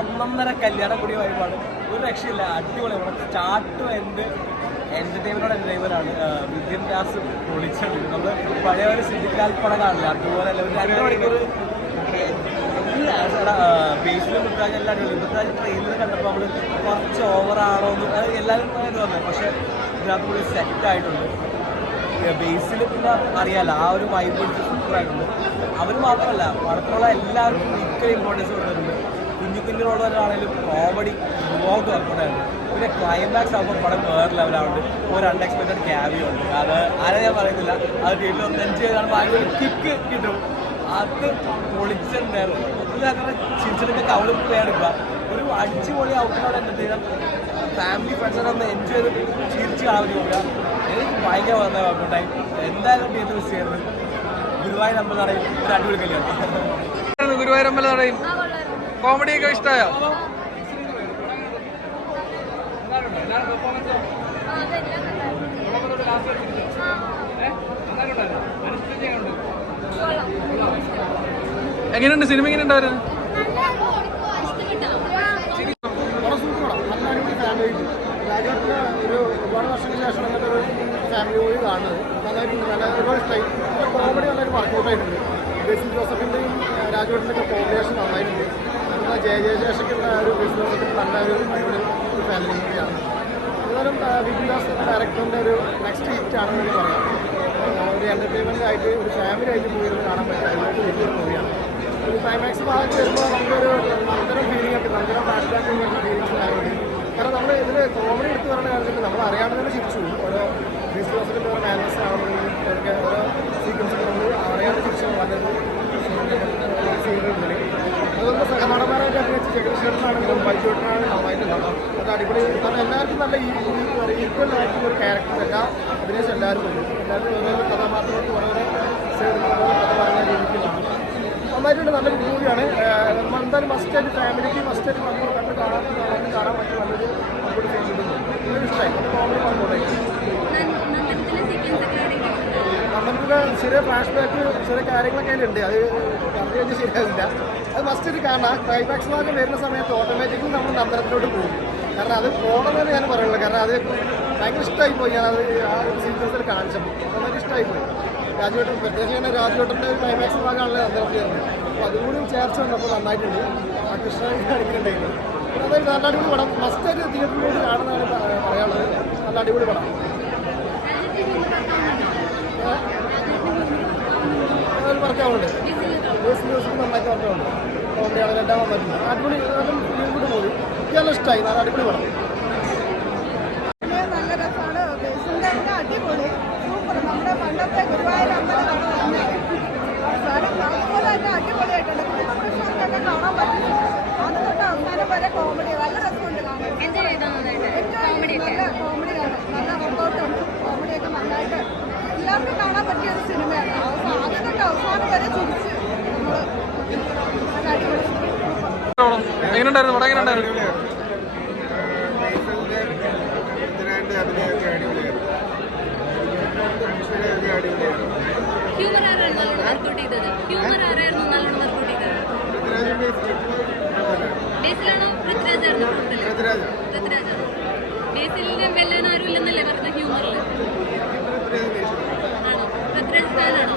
ഒന്നൊന്നര കല്യാണം കൂടി വൈബാണ്. ഒരു രക്ഷയില്ല. അടിപൊളി. നമ്മുടെ സ്റ്റാർട്ടും എന്റർടൈൻമെന്റോട് എന്റർടൈൻമെന്റ് ആണ് വിദ്യൻ ദാസ് പൊളിച്ചത് നമ്മൾ പഴയ ഒരു സിദ്ധിക്കാൽ കാണില്ല അതുപോലെ ഒരു രണ്ട് മണിക്കൂർ ബേസിൽ മുത്താജ് എല്ലാം അടിപൊളി. ട്രെയിനിൽ കണ്ടപ്പോൾ നമ്മൾ കുറച്ച് ഓവറാണോ എന്ന് അത് എല്ലാവരും ഇത് വന്നത് പക്ഷെ ഇതിനകത്ത് കൂടി സെറ്റ് ആയിട്ടുണ്ട് ബേസിൽ പിന്നെ അറിയാലോ ആ ഒരു വൈബ് സൂപ്പറായിട്ടുണ്ട് അവർ മാത്രമല്ല പടത്തിലുള്ള എല്ലാവർക്കും ഇത്ര ഇമ്പോർട്ടൻസ് കൊടുത്തിട്ടുണ്ട്. കുഞ്ഞു കുഞ്ഞു റോളുകാരാണെങ്കിലും കോമഡി ഔട്ട് വർക്കൗട്ടായിരുന്നു പിന്നെ ക്ലൈമാക്സ് ആകുമ്പോൾ പടം വേറെ ലെവലാവുണ്ട് ഒരു അൺഎക്സ്പെക്റ്റഡ് ക്യാബിയും ഉണ്ട്. അത് ആരെ ഞാൻ പറയുന്നില്ല. അത് വീട്ടിൽ ഒന്ന് എൻജോയ് ചെയ്താണ് ഭയങ്കര ഒരു കിക്ക് കിട്ടും. അത് പൊളിച്ചിട്ടുണ്ടായിരുന്നു അങ്ങനെ ചിരിച്ചിട്ടൊക്കെ കവളും എടുക്കുക ഒരു അടിച്ചുപൊളി ഔട്ടിനോട് എന്റർടൈനർ ഫാമിലി ഫ്രണ്ട്സിനെ ഒന്ന് എൻജോയ് ചെയ്ത് ചിരിച്ച് കാണാൻ പോവുക എനിക്ക് ഭയങ്കര വന്ന വർക്കൗട്ടായി എന്തായാലും തിയേറ്റർ മിസ് ചെയ്യരുത്. ഗുരുവായൂർ നമ്മൾ നടയിൽ ഒരു അടിപൊളി കല്യാണം. ഗുരുവായൂരമ്പല നടയും. കോമഡി ഒക്കെ ഇഷ്ടമായോ എങ്ങനെയുണ്ട്? സിനിമ എങ്ങനെ ഉണ്ടായിരുന്നു ഫാമിലി പോയി കാണുന്നത് നല്ലതായിട്ട് നല്ല ഒരുപാട് ഇഷ്ടമായി കോമഡി നല്ലൊരു വർക്കൗട്ടായിട്ടുണ്ട് ബേസിൽ ജോസഫിന്റെയും രാജേട്ടന്റെ കോമ്പിനേഷൻ നന്നായിട്ടുണ്ട്. അതുപോലെ ജയ ജയ ശേഷക്കുള്ള ഒരു ജോസഫിന്റെ നല്ല ഒരു ഫാമിലി മൂവിയാണ് വിപിൻ ദാസ് ഡയറക്ടറിന്റെ ഒരു നെക്സ്റ്റ് ഹിറ്റ് ആണെന്ന് പറയാം. ഒരു എന്റർടൈൻമെന്റ് ആയിട്ട് ഒരു ഫാമിലി ആയിട്ട് പോയി കാണാൻ പറ്റും വലിയൊരു മൂവിയാണ് ഒരു ക്ലൈമാക്സ് ഭാഗത്ത് വരുമ്പോൾ നമുക്കൊരു നന്ദനം ഫീലിംഗ് ഒക്കെ നന്ദനം ഫ്ലാഷ് ബാക്ക് വരുന്ന ആയതുകൊണ്ട് കാരണം നമ്മൾ ഇതിൽ കോമഡി എടുത്ത് പറയുന്ന കാര്യത്തിൽ നമ്മൾ അറിയാതെ തന്നെ ചിരിച്ചു. ഓരോ വിശ്വാസത്തിന്റെ ഓരോ മാനേഴ്സ് ആവുന്നതും അതൊക്കെ ഓരോ സീക്വൻസ് നമ്മൾ അറിയാണ്ട് ചിരിച്ചു വളരെ സീനുകളിൽ അതുകൊണ്ട് സഹനടന്മാരായിട്ട് അഭിനയിച്ച ജഗദീശ്വരനാണെങ്കിലും ബൈജോട്ടനാണെങ്കിലും നന്നായിട്ട് കാണാം അത് അടിപൊളി കാരണം എല്ലാവർക്കും നല്ല ഈക്വൽ ആയിട്ടുള്ള ഒരു ക്യാരക്ടർ എല്ലാ അഭിനയിച്ച എല്ലാവരും ഉണ്ട് എല്ലാവരും ഓരോ കഥാപാത്രങ്ങൾക്ക് ഓരോരോ സൈഡിൽ ഓരോ കഥ പറയുന്ന രീതിക്ക് കാണാം നന്നായിട്ടുണ്ട് നല്ലൊരു നമ്മൾ എന്തായാലും മസ്റ്റ് ആയിട്ട് ഫാമിലിക്ക് മസ്റ്റ് ആയിട്ട് നമ്മൾ കണ്ട് കാണാൻ കാണാൻ കാണാൻ പറ്റും നല്ലൊരു നമുക്കൊരു ഫീൽ കിട്ടുന്നു ഇഷ്ടമായി. കോമഡി പങ്കോട്ടായി നമ്മൾക്ക് ചെറിയ ഫ്ലാഷ് ബാക്ക് ചെറിയ കാര്യങ്ങളൊക്കെ അതിലുണ്ട്. അത് പറഞ്ഞു ശരിയാവില്ല. അത് മസ്റ്റ് ആയിട്ട് കാണാം. ക്ലൈമാക്സ് ഭാഗം വരുന്ന സമയത്ത് ഓട്ടോമാറ്റിക്കലി നമ്മൾ നന്ദനത്തിലോട്ട് പോകും. കാരണം അത് പോകണമെന്ന് ഞാൻ പറയുള്ളൂ. കാരണം അത് ഭയങ്കര ഇഷ്ടമായി പോയി. ഞാൻ അത് ആ ഒരു സീക്വൻസിൽ കാണിച്ചപ്പോൾ. രാജുവേട്ടൻ പ്രത്യേകിച്ച് തന്നെ രാജുവേട്ടന്റെ ക്ലൈമാക്സ് ഭാഗമാണല്ലോ നന്ദനത്തിൽ അപ്പോൾ അതുകൂടി ചേർച്ച വന്നപ്പോൾ നന്നായിട്ടുണ്ട്. ആ കൃഷ്ണൻ കാണിക്കുന്നുണ്ടായിരുന്നു അതായത് നല്ല അടിപൊളി പടം. മസ്റ്റായിട്ട് തിയേറ്ററിലോട്ട് കാണുന്നതാണ് പ- പറയാനുള്ളത്. നല്ല അടിപൊളി പടം. അതൊരു വർക്കാവുന്നുണ്ട്. ബേസ് ന്യൂസിൽ നന്നായിട്ട് വർക്കാവുന്നുണ്ട്. കോമഡിയാണ് രണ്ടാമത് അടിപൊളി നല്ല ഫിലിം കൂടി പോയി നല്ല ഇഷ്ടമായി നല്ല അടിപൊളി പടം പിന്നെ നല്ല രസമാണ് ബേസിന്റെ ഒക്കെ അടിപൊളി സൂപ്പർ നമ്മുടെ പണ്ടത്തെ ഗുരുവായൂർ അമ്പലമാണ് തന്നെ അവസാനം അതുപോലെ തന്നെ അടിപൊളിയായിട്ടുണ്ട് കുടുംബ പ്രശ്നമൊക്കെ കാണാൻ പറ്റും അത് തൊട്ട് അവസാനം വരെ കോമഡി നല്ല രസമുണ്ട് കാണാൻ ഏറ്റവും നല്ല കോമഡിയാണ് നല്ല വർക്കൗട്ടുണ്ട് കോമഡിയൊക്കെ നന്നായിട്ട് എല്ലാവർക്കും കാണാൻ പറ്റിയ ഒരു സിനിമയാണ്. ആദ്യം തൊട്ട് അവസാനം വരെ ചിരിച്ച് എങ്ങനെയുണ്ടായിരുന്നു പടം? എങ്ങനെയുണ്ടായിരുന്നു? ഹ്യൂമർ ആരായിരുന്നു വർക്കൗട്ട് ചെയ്തത്? ഹ്യൂമർ ആരായിരുന്നു നല്ലോണം വർക്കൗട്ട് ചെയ്തത്? ബേസിലാണോ പൃഥ്വിരാജ് ആയിരുന്നു പൃഥ്വിരാജ് പൃഥ്വിരാജാണ് ബേസിലിന്റെ വെല്ലാൻ ആരും ഇല്ലെന്നല്ലേ പറഞ്ഞ ഹ്യൂമറിൽ ആണോ പൃഥ്വിരാജ് ഫാനാണോ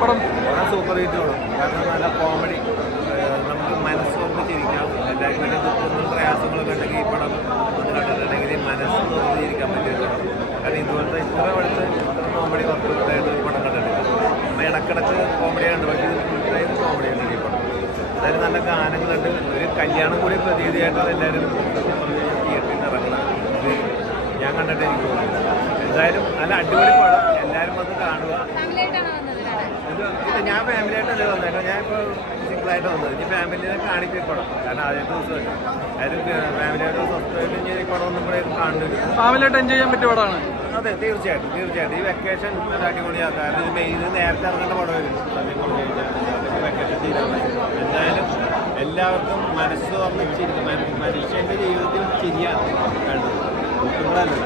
പടം വളരെ സൂപ്പർ ഹിറ്റ് വേണം കാരണം നല്ല കോമഡി നമുക്ക് മനസ്സുകൊണ്ട് ചിരിക്കാം എല്ലാവർക്കും വലിയ ദുഃഖങ്ങളും പ്രയാസങ്ങളൊക്കെ ഉണ്ടെങ്കിൽ ഈ പടം ഒന്ന് കണ്ടിട്ടുണ്ടെങ്കിൽ മനസ്സ് തുറന്ന് ചിരിക്കാൻ പറ്റിയ ഒരു പടം കാരണം ഇതുപോലത്തെ ഇത്ര വെളുത്ത് ഇത്ര കോമഡി വർക്കൗട്ടായിട്ട് ഒരു പടം കണ്ടിട്ടില്ല നമ്മൾ ഇടക്കിടക്ക് കോമഡി ഉണ്ട് പക്ഷേ ഇത് ഫുൾ ടൈം കോമഡി ഉണ്ട് ഈ പടം എന്തായാലും നല്ല ഗാനങ്ങളുണ്ട് ഒരു കല്യാണം കൂടി പ്രതീതിയായിട്ട് എല്ലാവരും തിയേറ്ററിൽ ഇറങ്ങണം. ഇത് ഞാൻ കണ്ടിട്ട് എനിക്ക് തോന്നുന്നു. എന്തായാലും നല്ല അടിപൊളി പടം. എല്ലാവരും വന്ന് കാണുക. ഇത് ഞാൻ ഫാമിലി ആയിട്ടല്ലേ വന്നേക്കാം ഞാൻ ഇപ്പോൾ സിംഗിളായിട്ട് വന്നത്. ഇനി ഫാമിലിനെ കാണിക്കും പടം. കാരണം ആദ്യത്തെ ദിവസമല്ലേ അതായത് ഫാമിലി ആയിട്ട് സ്വസ്ഥമായിട്ട് ഇനി ഈ പടം ഒന്നും കൂടെ കാണുന്നില്ല ഫാമിലിയായിട്ട് എൻജോയ് ചെയ്യാൻ പറ്റിയ പടമാണ്. അതെ തീർച്ചയായിട്ടും തീർച്ചയായിട്ടും. ഈ വെക്കേഷൻ നല്ല അടിപൊളിയാണ് കാരണം ഇത് മെയിൻ നേരത്തെ ഇറങ്ങേണ്ട പടമായിരുന്നു വെക്കേഷൻ തീരാൻ എന്തായാലും എല്ലാവർക്കും മനസ്സ് തുറന്ന് ചിരിക്കും. മന- മനുഷ്യന്റെ ജീവിതത്തിൽ ചിരിയാണ് വേണ്ടത് ദുഃഖങ്ങളല്ല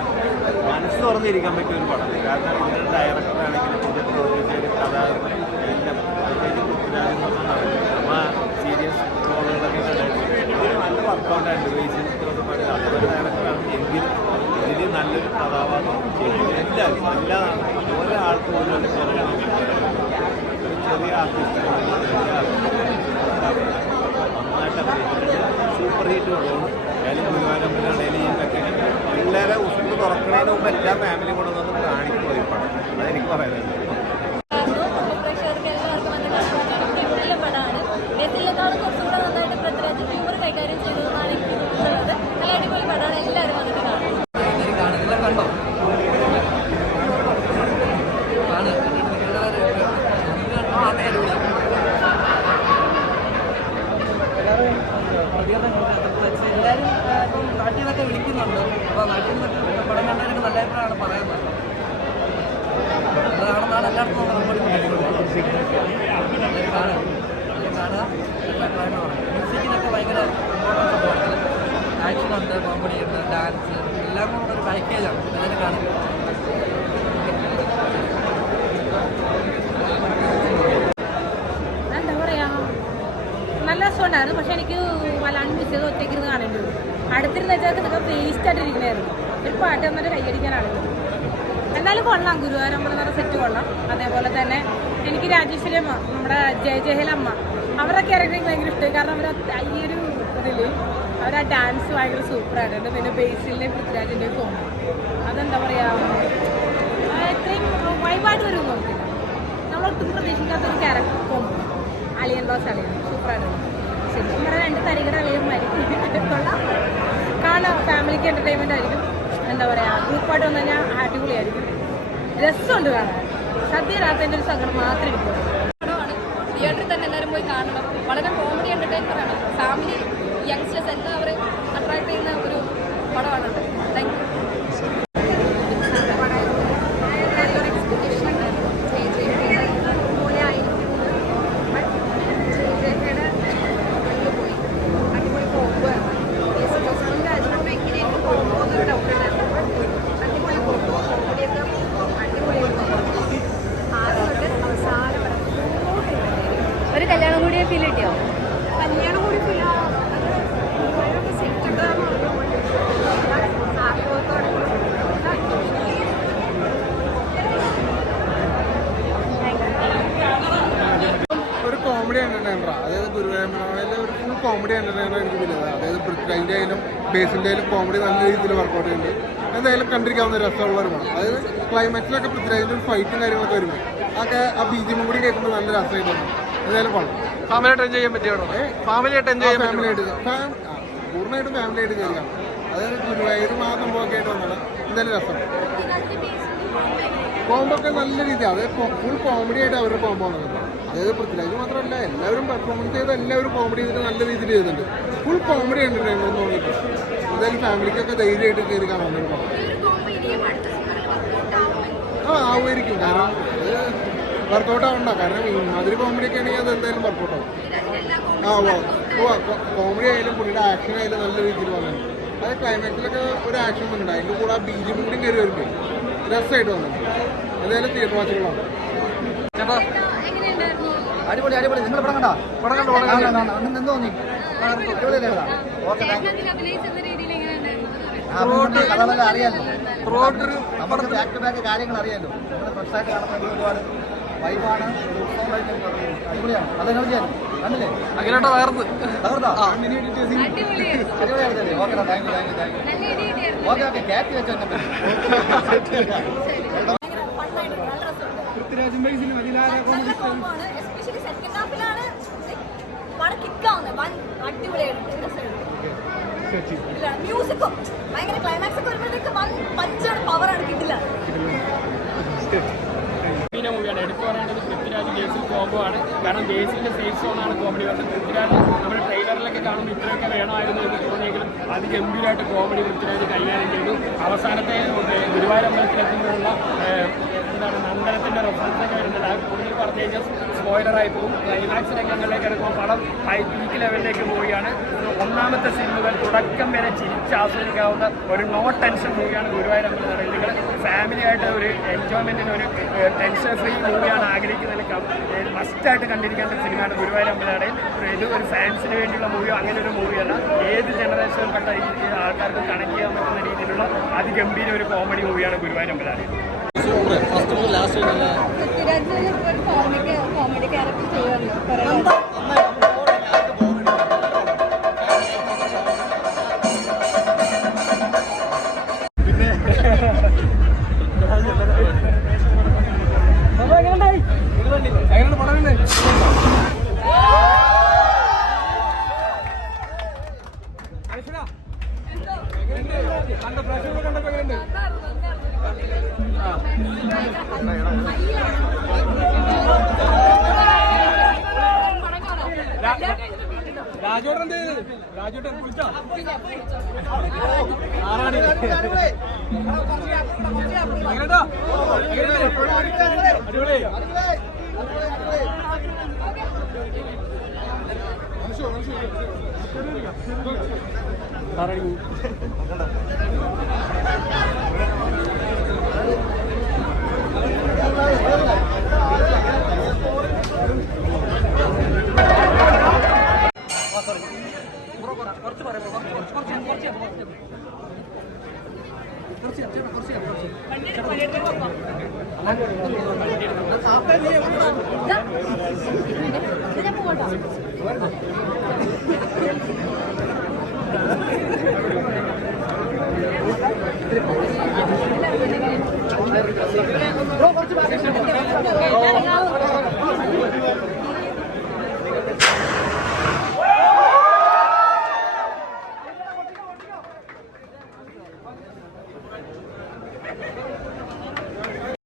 മനസ്സ് തുറന്നിരിക്കാൻ പറ്റിയ ഒരു പടം. കാരണം അങ്ങനെ ഡയറക്ടറാണെങ്കിലും ഇതിന്റെ പ്രൊഡ്യൂസർ കഥാകൃത്ത് എല്ലാം എന്ന് പറഞ്ഞ നടൻ നമ്മ സീരിയസ് റോളുകളൊക്കെ കണ്ടായിരുന്നു നല്ല വർക്കൗട്ടായിട്ട് ബേസിൽ പാട്ട് അതൊരു ഡയറക്ടറാണ് എങ്കിലും ഇതിൽ നല്ലൊരു കഥാപാത്രം ചെയ്യും എല്ലാവരും എല്ലാ ഓരോ ആൾക്കും ഒരു ചെറിയ ആർട്ടിസ്റ്റ് നന്നായിട്ട് അഭിനയിച്ചിട്ടുണ്ട് പിള്ളേരെ സ്കൂൾ തുറക്കുന്നതിന് മുമ്പ് എല്ലാ ഫാമിലിയും കൂടെ ഒന്ന് കാണിക്കുമോ ഈ പടം അതെനിക്ക് പറയാനുള്ളത് പ്രേക്ഷകർക്ക് എല്ലാവർക്കും വന്ന് കാണാൻ പറ്റിയ പടമാണ് ബേസിലേക്കാളും കുറച്ചുകൂടെ നന്നായിട്ട് പൃഥ്വിരാജ് ഹ്യൂമർ കൈകാര്യം ചെയ്തതെന്നാണ് എനിക്ക് തോന്നുന്നത് നല്ല അടിപൊളി പടമാണ് എല്ലാവരും വന്നിട്ട് കാണും കണ്ടോ എല്ലാവരും ഇപ്പം നാട്ടിൽ നിന്നൊക്കെ വിളിക്കുന്നുണ്ട് അപ്പോൾ നാട്ടിൽ നിന്ന് പടം കണ്ടവരൊക്കെ നല്ല അഭിപ്രായമാണ് പറയുന്നത് നല്ലതാണെന്നാണ് എല്ലായിടത്തും നമ്മൾ കാണുക കാണുക നല്ല അഭിപ്രായമാണ് മ്യൂസിക്കിനൊക്കെ ഭയങ്കര ഇമ്പോർട്ടൻസ് ഉണ്ട് ആക്ഷൻ ഉണ്ട് കോമഡി ഉണ്ട് ഡാൻസ് എല്ലാം കൂടെ ഒരു പാക്കേജാണ് എല്ലാവരും കാണുക എന്താ പറയാ നല്ല രസമുണ്ടായിരുന്നു പക്ഷെ എനിക്ക് വല്ലാണ്ട് മിസ് ചെയ്ത് ഒറ്റയ്ക്ക് ഇരുന്ന് കാണേണ്ടി വരും വെച്ചാൽ നിങ്ങൾ വേസ്റ്റ് ആയിട്ട് ഇരിക്കുന്നതായിരുന്നു ഒരു പാട്ട് വന്നിട്ട് കൈയടിക്കാനാണ്. എന്നാലും കൊള്ളാം. ഗുരുവായൂരമ്പലം എന്ന് സെറ്റ് കൊള്ളാം. അതേപോലെ തന്നെ എനിക്ക് രാജേശ്വരി അമ്മ നമ്മുടെ ജയ ജയലമ്മ അവരുടെ ക്യാരക്ടർ എനിക്ക് ഭയങ്കര ഇഷ്ടമായി കാരണം അവർ ഈ ഒരു ഇതിൽ അവർ ആ ഡാൻസ് ഭയങ്കര സൂപ്പറായിട്ടുണ്ട് പിന്നെ ബേസിലിന്റെ പൃഥ്വിരാജിന്റെ തോന്നും അതെന്താ പറയുക ഇത്രയും വൈബായിട്ട് വരും നോക്കില്ല നമ്മളൊട്ടും പ്രതീക്ഷിക്കാത്തൊരു ക്യാരക്ടർ തോന്നും അളിയൻ ബോസ് അളിയൻ സൂപ്പറായിട്ടുണ്ട് ശരി പറഞ്ഞാൽ രണ്ട് തരികട അളിയന്മാർ കൊള്ളാം. കാണാം. ഫാമിലിക്ക് എന്റർടൈൻമെന്റ് ആയിരിക്കും. എന്താ പറയുക ഗ്രൂപ്പായിട്ട് വന്നു കഴിഞ്ഞാൽ അടിപൊളിയായിരിക്കും. രസമുണ്ട് കാണാൻ. സദ്യ രാത്രിന്റെ ഒരു സങ്കടം മാത്രമേ പടമാണ് തിയേറ്ററിൽ തന്നെ എല്ലാവരും പോയി കാണണം. വളരെ കോമഡി എന്റർടൈൻമെന്റ് ആണ്. ഫാമിലി യങ്സ്റ്റേഴ്സ് എല്ലാവരെയും അട്രാക്ട് ചെയ്യുന്ന ഒരു പടമാണ് താങ്ക് യു നല്ലൊരു എക്സ്പെക്ടേഷൻ ഉണ്ടായിരുന്നു ജെ ജെ പോലെ ആയിരിക്കും ജെ ജെയുടെ പോയി അടിപൊളി കോമ്പോ ഹോസ്പിറ്റലിന്റെ അതിനോട് എങ്ങനെയൊക്കെ കോമ്പോ എന്നൊരു ഡൗട്ട് ഉണ്ടായിരുന്നു അടിപൊളി കോമ്പോ കോമഡിയൊക്കെ അടിപൊളിയായിരുന്നു ആദ്യം തൊട്ട് അവസാനം വരെ ഒരു കൂടിയ ഫീൽ കിട്ടിയോ? കല്യാണം കൂടി ഫീൽ ഒരു കോമഡി എന്റർടൈനർ അതായത് ഗുരുവായൂരമ്പലയിലെ ഒരു ഫുൾ കോമഡി എന്റർടൈനർ എനിക്ക് ഫീൽ അതായത് പൃഥ്വിരാജിന്റെ ആയാലും ബേസിന്റെ ആയാലും കോമഡി നല്ല രീതിയിൽ വർക്കൗട്ട് ചെയ്യുന്നുണ്ട്. എന്തായാലും കണ്ടിരിക്കാവുന്ന രസമുള്ള ഒരു പടം. അതായത് ക്ലൈമാക്സിലൊക്കെ പൃഥ്വിരാജിന്റെ ഒരു ഫൈറ്റും കാര്യങ്ങളൊക്കെ വരുമ്പോൾ അതൊക്കെ ആ ബീജിമും കൂടി കേൾക്കുമ്പോൾ നല്ല രസമായിട്ട് എന്തായാലും പടം ഫാമിലിയായിട്ട് എൻജോയ് ചെയ്യാൻ പറ്റിയാണോ ഫാമിലിയായിട്ട് എൻജോയ് ചെയ്യാൻ പൂർണമായിട്ടും ഫാമിലി ആയിട്ട് കയറിയാണ് അതായത് ഗുരുവായൂർ മാസം ആയിട്ട് വന്നത് എന്തായാലും രസം. കോംബോ ഒക്കെ നല്ല രീതി അതായത് ഫുൾ കോമഡി ആയിട്ട് അവരുടെ കോംബോ ആണ് അതായത് പൃഥ്വിരാജ് മാത്രമല്ല എല്ലാവരും പെർഫോമൻസ് ചെയ്ത് എല്ലാവരും കോമഡി ചെയ്തിട്ട് നല്ല രീതിയിൽ ചെയ്തിട്ടുണ്ട് ഫുൾ കോമഡി എന്റർടൈൻമെന്റ് എന്ന് തോന്നിയിട്ട് എന്തായാലും ഫാമിലിക്കൊക്കെ ധൈര്യമായിട്ട് കയറി കാണാൻ ആ ആവുമായിരിക്കും. കാരണം വർക്കൗട്ട് ആവണ്ട കാരണം ഇമാതിരി കോമഡി ഒക്കെ ആണെങ്കിൽ അത് എന്തായാലും വർക്കൗട്ട് ആവും. ആ ഓ കോമഡി ആയാലും പുള്ളിയുടെ ആക്ഷൻ ആയാലും നല്ല രീതിയിൽ വന്നിട്ടുണ്ട്. അത് ക്ലൈമാക്സിലൊക്കെ ഒരു ആക്ഷൻ വന്നിട്ടുണ്ട്. അതിന്റെ കൂടെ ആ ബി ജെ കൂടി കയറി വരുമ്പോൾ രസമായിട്ട് വന്നിട്ടുണ്ട്. എന്തായാലും തിയേറ്റർ വാച്ചുകളാണ് ചേട്ടാ അടിപൊളി അടിപൊളി. നിങ്ങൾ പടം കണ്ടോ? പടം കണ്ടോ അന്ന് എന്ത് തോന്നി? അടിപൊളിയല്ലേ ഓക്കെ ഒരു നമുക്ക് ബാക്ക് ടു ബാക്ക് കാര്യങ്ങൾ അറിയാലോ. നമ്മുടെ ഫ്രഷായിട്ട് കാണുമ്പോൾ ഒരുപാട് വൈബാണ്. അടിപൊളിയാണ്. നല്ല എനർജിയായിരുന്നു കണ്ടില്ലേ? അഖിലേട്ടാ വേർന്ന് തകർത്താ? അടിപൊളിയായിരുന്നു അടിപൊളിയായിരുന്നു okay thank you thank you thank you. നല്ല ഐഡിയ കിട്ടിയായിരുന്നു ഓക്കെ ഓക്കെ ക്യാച്ച് വെച്ചോ എന്നെ ഭയങ്കര ഫണ്ണായിട്ട് നല്ല രസമുണ്ട് നല്ല കോംബോ ആണ്. എസ്പെഷ്യലി സെക്കൻഡ് ഹാഫിലാണ് പടം കിക്കാവുന്നത് വൻ മ്യൂസിക്കും ഭയങ്കര ക്ലൈമാക്സ് ഒക്കെ വരുമ്പോഴത്തേക്ക് വൺ പഞ്ചാണ് പവറാണ് കിട്ടില്ല. പിന്നെ മൂവിയാണ് എടുത്തു പറയേണ്ടത് പൃഥ്വിരാജ് ജേസിൽ കോംബോ ആണ്. കാരണം ബേസിന്റെ സേഫ് സോണാണ് കോമഡി വന്നത് പൃഥ്വിരാജ് നമ്മുടെ ട്രെയിലറിലൊക്കെ കാണുമ്പോൾ ഇത്രയൊക്കെ വേണമായിരുന്നു എന്ന് തോന്നിയെങ്കിലും അതിഗംഭീരമായിട്ട് കോമഡി പൃഥ്വിരാജ് കൈകാര്യം ചെയ്തു. അവസാനത്തെ ഗുരുവായൂരമ്പലത്തിലെത്തുമ്പോഴുള്ള എന്താണ് നന്ദനത്തിന്റെ റെഫറൻസ് കഴിഞ്ഞാൽ സ്പോയിലറായി പോകും. ക്ലൈമാക്സ് രംഗങ്ങളിലേക്ക് എടുക്കുമ്പോൾ പടം ഹൈ പീക്ക് ലെവലിലേക്ക് പോവുകയാണ്. ഒന്നാമത്തെ സിനിമകൾ തുടക്കം വരെ ചിരിച്ച് ആസ്വദിക്കാവുന്ന ഒരു നോ ടെൻഷൻ മൂവിയാണ് ഗുരുവായൂർ അമ്പലം നിങ്ങൾ ഫാമിലി ആയിട്ട് ഒരു എൻജോയ്മെന്റിന് ഒരു ടെൻഷൻ ഫ്രീ മൂവിയാണ് ആഗ്രഹിക്കുന്നതിൽ മസ്റ്റായിട്ട് കണ്ടിരിക്കേണ്ട സിനിമയാണ് ഗുരുവായൂർ അമ്പലടയിൽ ഏത് ഒരു ഫാൻസിന് വേണ്ടിയുള്ള മൂവിയോ അങ്ങനെ ഒരു മൂവിയല്ല ഏത് ജനറേഷനിൽപ്പെട്ട ആൾക്കാർക്ക് കണക്ട് ചെയ്യാൻ പറ്റുന്ന രീതിയിലുള്ള അതിഗംഭീര ഒരു കോമഡി മൂവിയാണ് ഗുരുവായൂർ അമ്പലടയിൽ ലാസ്റ്റ് കോമിക്ക് കോമഡി ക്യാരക്ടർ ചെയ്യുന്നുണ്ട് രാജോട്ടൻ